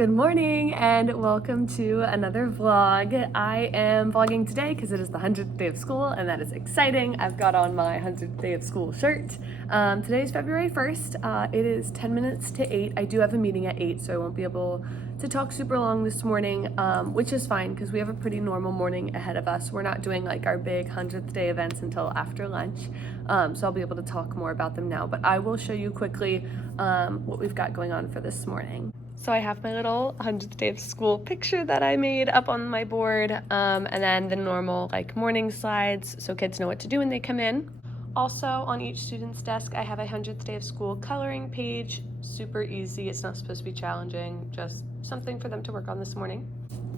Good morning and welcome to another vlog. I am vlogging today because it is the 100th day of school and that is exciting. I've got on my 100th day of school shirt. Today is February 1st. It is 10 minutes to 8. I do have a meeting at 8, so I won't be able to talk super long this morning, which is fine because we have a pretty normal morning ahead of us. We're not doing like our big 100th day events until after lunch, so I'll be able to talk more about them now, but I will show you quickly what we've got going on for this morning. So I have my little 100th day of school picture that I made up on my board, and then the normal like morning slides so kids know what to do when they come in. Also on each student's desk I have a 100th day of school coloring page. Super easy, it's not supposed to be challenging, just something for them to work on this morning.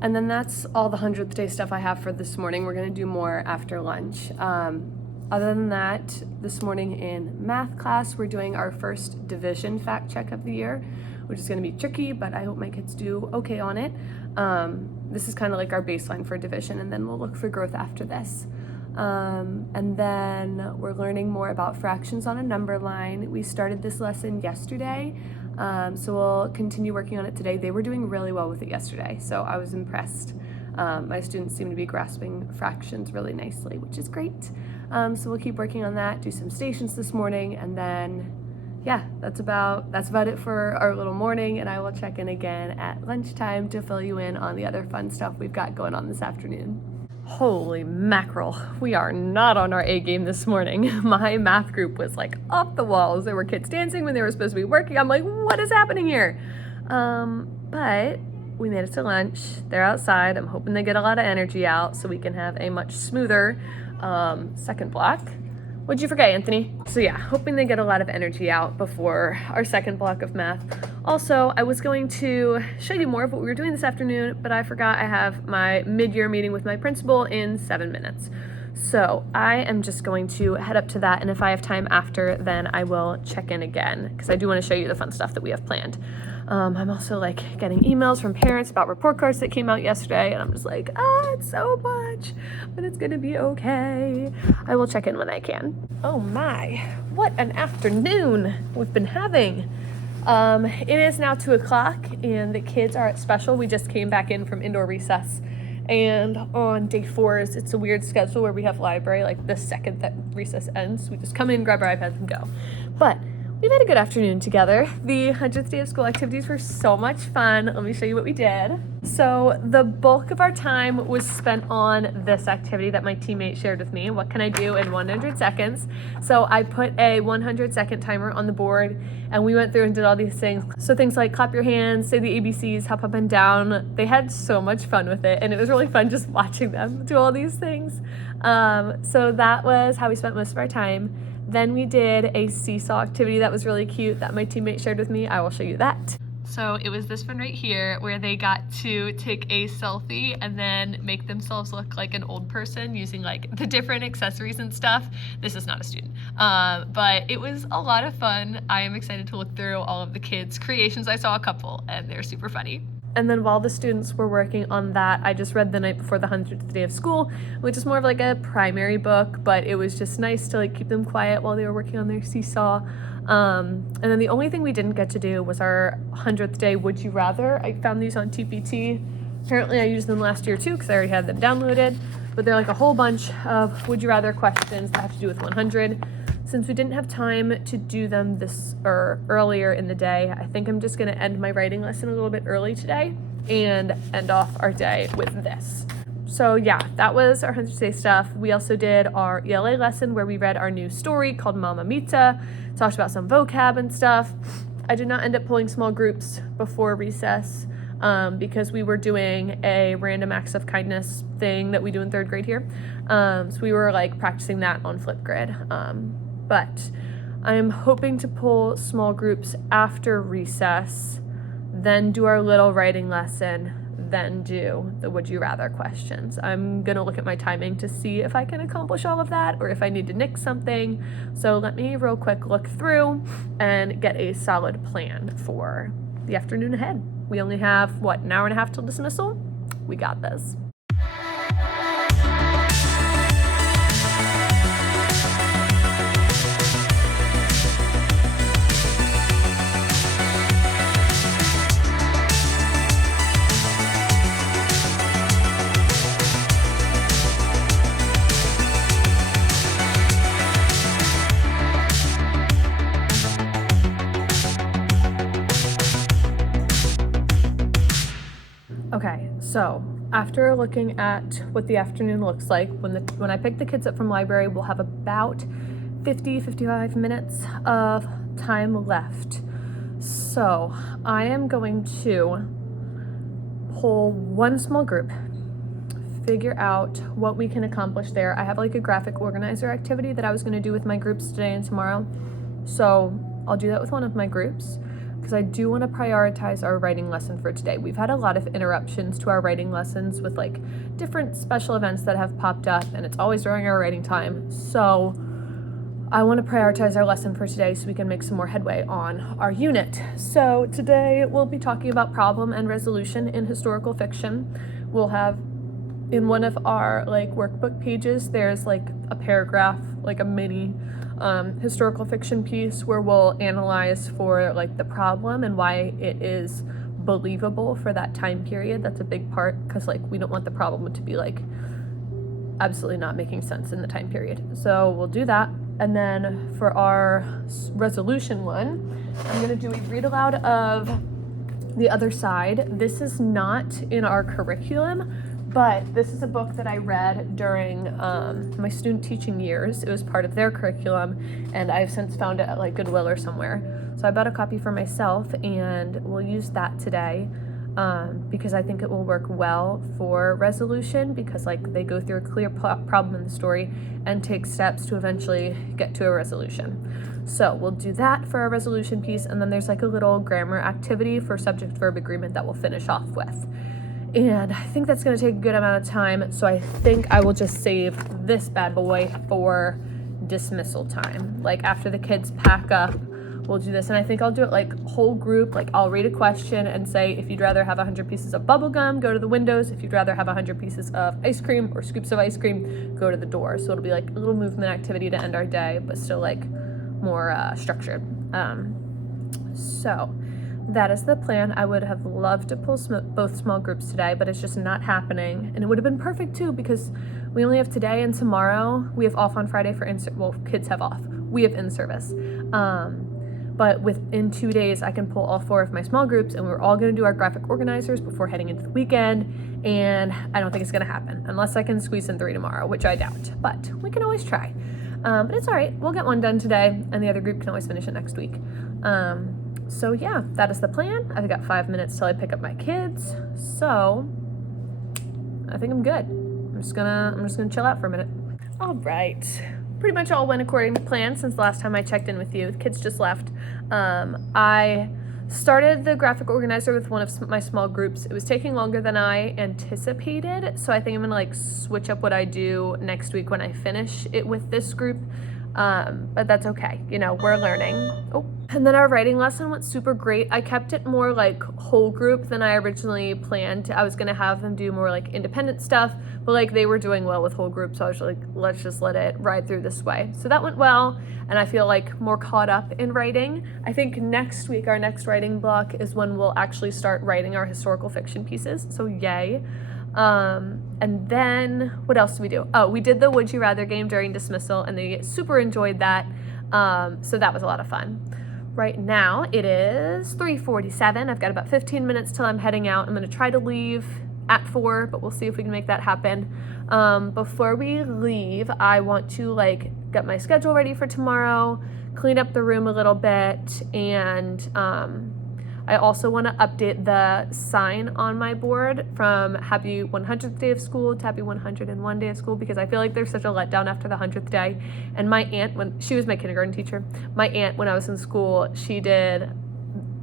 And then that's all the 100th day stuff I have for this morning. We're going to do more after lunch. Other than that, this morning in math class we're doing our first division fact check of the year, which is going to be tricky, but I hope my kids do okay on it. This is kind of like our baseline for division, and then we'll look for growth after this. And then we're learning more about fractions on a number line. We started this lesson yesterday, so we'll continue working on it today. They were doing really well with it yesterday, so I was impressed. My students seem to be grasping fractions really nicely, which is great. So we'll keep working on that, do some stations this morning, and then yeah, that's about it for our little morning, and I will check in again at lunchtime to fill you in on the other fun stuff we've got going on this afternoon. Holy mackerel, we are not on our A game this morning. My math group was like off the walls. There were kids dancing when they were supposed to be working. I'm like, what is happening here? But we made it to lunch. They're outside. I'm hoping they get a lot of energy out so we can have a much smoother second block. What'd you forget, Anthony? So yeah, hoping they get a lot of energy out before our second block of math. Also, I was going to show you more of what we were doing this afternoon, but I forgot I have my mid-year meeting with my principal in 7 minutes. So I am just going to head up to that, and if I have time after, then I will check in again, because I do want to show you the fun stuff that we have planned. I'm also like getting emails from parents about report cards that came out yesterday, and I'm just like, it's so much, but it's gonna be okay. I will check in when I can. Oh my, what an afternoon we've been having. It is now 2 o'clock and the kids are at special. We just came back in from indoor recess, and on day 4 it's a weird schedule where we have library like the second that recess ends. We just come in, grab our iPads and go. But we've had a good afternoon together. The 100th day of school activities were so much fun. Let me show you what we did. So the bulk of our time was spent on this activity that my teammate shared with me. What can I do in 100 seconds? So I put a 100-second timer on the board, and we went through and did all these things. So things like clap your hands, say the ABCs, hop up and down. They had so much fun with it, and it was really fun just watching them do all these things. So that was how we spent most of our time. Then we did a seesaw activity that was really cute that my teammate shared with me. I will show you that. So it was this one right here where they got to take a selfie and then make themselves look like an old person using like the different accessories and stuff. This is not a student, but it was a lot of fun. I am excited to look through all of the kids' creations. I saw a couple and they're super funny. And then while the students were working on that, I just read the night before the 100th day of school, which is more of like a primary book, but it was just nice to like keep them quiet while they were working on their seesaw. And then the only thing we didn't get to do was our 100th day Would You Rather. I found these on TPT. Apparently I used them last year too because I already had them downloaded, but they're like a whole bunch of Would You Rather questions that have to do with 100. Since we didn't have time to do them earlier in the day, I think I'm just going to end my writing lesson a little bit early today and end off our day with this. So yeah, that was our 100th day stuff. We also did our ELA lesson where we read our new story called Mama Mita, talked about some vocab and stuff. I did not end up pulling small groups before recess because we were doing a random acts of kindness thing that we do in 3rd grade here. So we were like practicing that on Flipgrid. But I'm hoping to pull small groups after recess, then do our little writing lesson, then do the Would You Rather questions. I'm gonna look at my timing to see if I can accomplish all of that or if I need to nix something. So let me real quick look through and get a solid plan for the afternoon ahead. We only have, an hour and a half till dismissal? We got this. Okay, so after looking at what the afternoon looks like, when I pick the kids up from library, we'll have about 55 minutes of time left. So I am going to pull one small group, figure out what we can accomplish there. I have like a graphic organizer activity that I was going to do with my groups today and tomorrow. So I'll do that with one of my groups because I do want to prioritize our writing lesson for today. We've had a lot of interruptions to our writing lessons with like different special events that have popped up, and it's always during our writing time. So I want to prioritize our lesson for today so we can make some more headway on our unit. So today we'll be talking about problem and resolution in historical fiction. We'll have in one of our like workbook pages, there's like a paragraph, like a mini historical fiction piece where we'll analyze for like the problem and why it is believable for that time period. That's a big part because like we don't want the problem to be like absolutely not making sense in the time period. So we'll do that. And then for our resolution one, I'm going to do a read aloud of The Other Side. This is not in our curriculum, but this is a book that I read during my student teaching years. It was part of their curriculum, and I've since found it at like Goodwill or somewhere. So I bought a copy for myself, and we'll use that today because I think it will work well for resolution because like they go through a clear problem in the story and take steps to eventually get to a resolution. So we'll do that for our resolution piece, and then there's like a little grammar activity for subject-verb agreement that we'll finish off with. And I think that's going to take a good amount of time, so I think I will just save this bad boy for dismissal time. Like after the kids pack up, we'll do this, and I think I'll do it like whole group. Like I'll read a question and say, if you'd rather have 100 pieces of bubble gum, go to the windows. If you'd rather have 100 pieces of ice cream or scoops of ice cream, go to the door. So it'll be like a little movement activity to end our day, but still like more structured. So that is the plan. I would have loved to pull both small groups today, but it's just not happening. And it would have been perfect too because we only have today and tomorrow. We have off on Friday for kids have off. We have in-service. But within 2 days, I can pull all 4 of my small groups, and we're all going to do our graphic organizers before heading into the weekend. And I don't think it's going to happen unless I can squeeze in 3 tomorrow, which I doubt. But we can always try. But it's all right. We'll get one done today, and the other group can always finish it next week. So yeah, that is the plan. I've got 5 minutes till I pick up my kids. So I think I'm good. I'm just gonna chill out for a minute. All right. Pretty much all went according to plan since the last time I checked in with you. The kids just left. I started the graphic organizer with one of my small groups. It was taking longer than I anticipated, so I think I'm gonna like switch up what I do next week when I finish it with this group. But that's okay. You know, we're learning. Oh. And then our writing lesson went super great. I kept it more like whole group than I originally planned. I was going to have them do more like independent stuff, but like they were doing well with whole group. So I was like, let's just let it ride through this way. So that went well. And I feel like more caught up in writing. I think next week, our next writing block is when we'll actually start writing our historical fiction pieces. So yay. And then what else did we do? Oh, we did the Would You Rather game during dismissal, and they super enjoyed that. So that was a lot of fun. Right now it is 3:47. I've got about 15 minutes till I'm heading out. I'm going to try to leave at 4, but we'll see if we can make that happen. Before we leave, I want to like get my schedule ready for tomorrow, clean up the room a little bit, and I also want to update the sign on my board from Happy 100th Day of School to Happy 101 Day of School because I feel like there's such a letdown after the 100th day. And my aunt, when she was my kindergarten teacher, my aunt, when I was in school, she did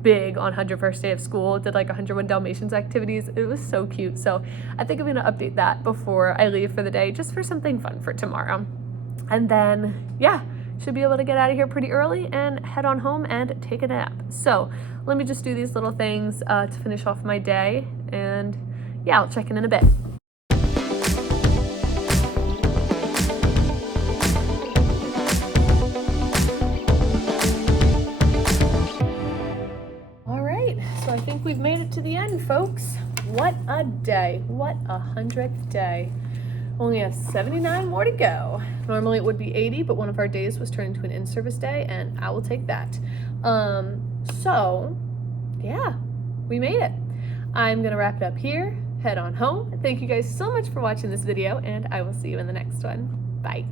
big on 101st Day of School, did like 101 Dalmatians activities. It was so cute. So I think I'm going to update that before I leave for the day, just for something fun for tomorrow. And then, yeah, should be able to get out of here pretty early and head on home and take a nap. So let me just do these little things to finish off my day, and yeah, I'll check in a bit. All right, so I think we've made it to the end, folks. What a day. What a 100th day. Only has 79 more to go. Normally it would be 80, but one of our days was turned into an in-service day, and I will take that. So, yeah, we made it. I'm going to wrap it up here. head on home. Thank you guys so much for watching this video, and I will see you in the next one. Bye.